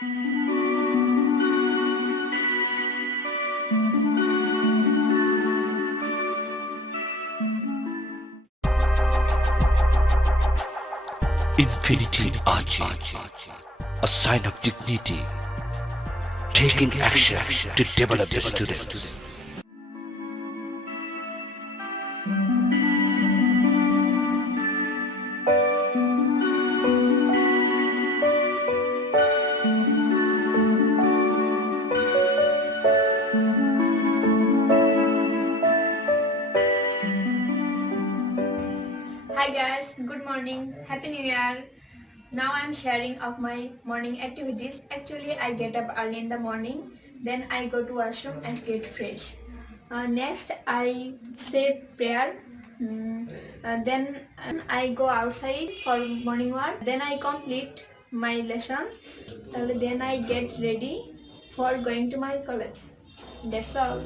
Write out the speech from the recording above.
Infinity Ahzee, a sign of dignity, taking action to develop the students. Hi guys, good morning, happy new year. Now I'm sharing of my morning activities. Actually, I get up early in the morning, then I go to washroom and get fresh. Next, I say prayer. Then I go outside for morning walk. Then I complete my lessons. Then I get ready for going to my college. That's all.